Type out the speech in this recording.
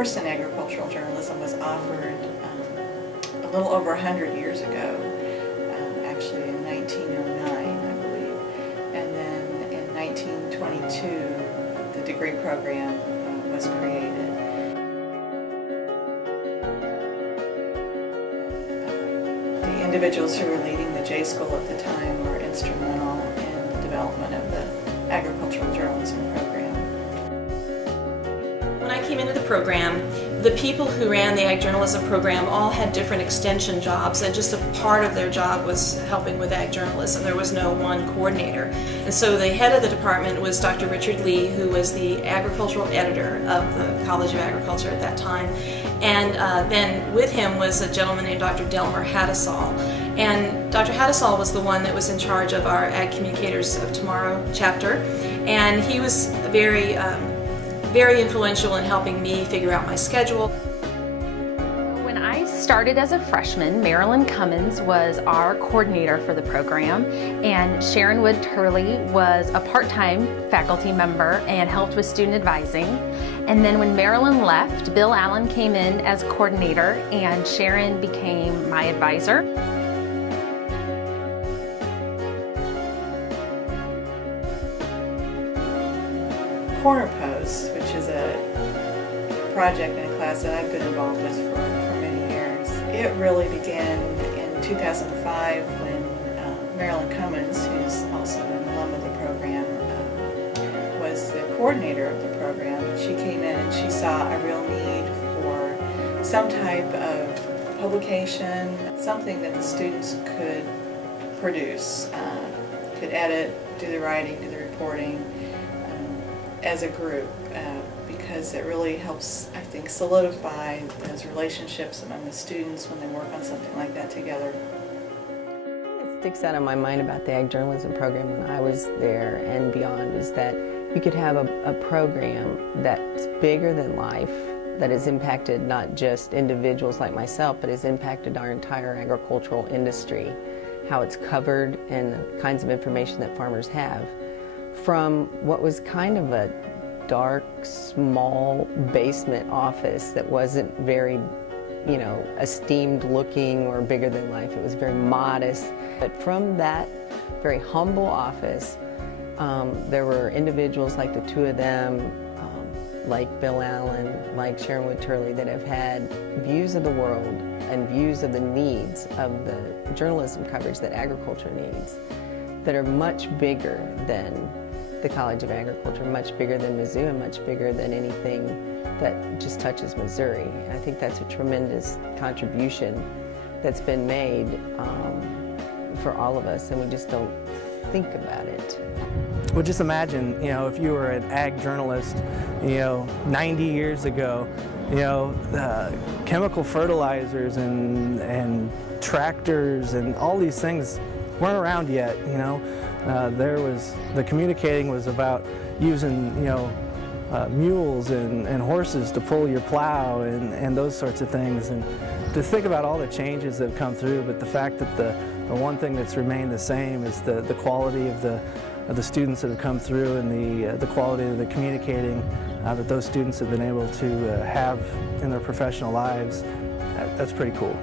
course in agricultural journalism was offered a little over 100 years ago, actually in 1909, I believe. And then in 1922, the degree program was created. The individuals who were leading the J School at the time were instrumental in the development of the agricultural journalism program. When I came into the program, the people who ran the ag journalism program all had different extension jobs, and just a part of their job was helping with ag journalism. There was no one coordinator. And so the head of the department was Dr. Richard Lee, who was the agricultural editor of the College of Agriculture at that time. And then with him was a gentleman named Dr. Delmer Hattisall. And Dr. Hattisall was the one that was in charge of our Ag Communicators of Tomorrow chapter. And he was very influential in helping me figure out my schedule. When I started as a freshman, Marilyn Cummins was our coordinator for the program, and Sharon Wood Turley was a part-time faculty member and helped with student advising. And then when Marilyn left, Bill Allen came in as coordinator and Sharon became my advisor. Corner Posts, which is a project in a class that I've been involved with for many years. It really began in 2005 when Marilyn Cummins, who's also an alum of the program, was the coordinator of the program. She came in and she saw a real need for some type of publication, something that the students could produce, could edit, do the writing, do the reporting, as a group, because it really helps, I think, solidify those relationships among the students when they work on something like that together. What sticks out in my mind about the ag journalism program when I was there and beyond is that you could have a program that's bigger than life, that has impacted not just individuals like myself, but has impacted our entire agricultural industry, how it's covered and the kinds of information that farmers have. From what was kind of a dark, small basement office that wasn't very, esteemed looking or bigger than life. It was very modest. But from that very humble office, there were individuals like the two of them, like Bill Allen, like Sharon Wood Turley, that have had views of the world and views of the needs of the journalism coverage that agriculture needs, that are much bigger than the College of Agriculture, much bigger than Mizzou, and much bigger than anything that just touches Missouri. And I think that's a tremendous contribution that's been made for all of us, and we just don't think about it. Well, just imagine, if you were an ag journalist, 90 years ago, chemical fertilizers and tractors and all these things weren't around yet, the communicating was about using, mules and horses to pull your plow and those sorts of things. And to think about all the changes that have come through, but the fact that the one thing that's remained the same is the quality of the students that have come through and the quality of the communicating that those students have been able to have in their professional lives. That's pretty cool.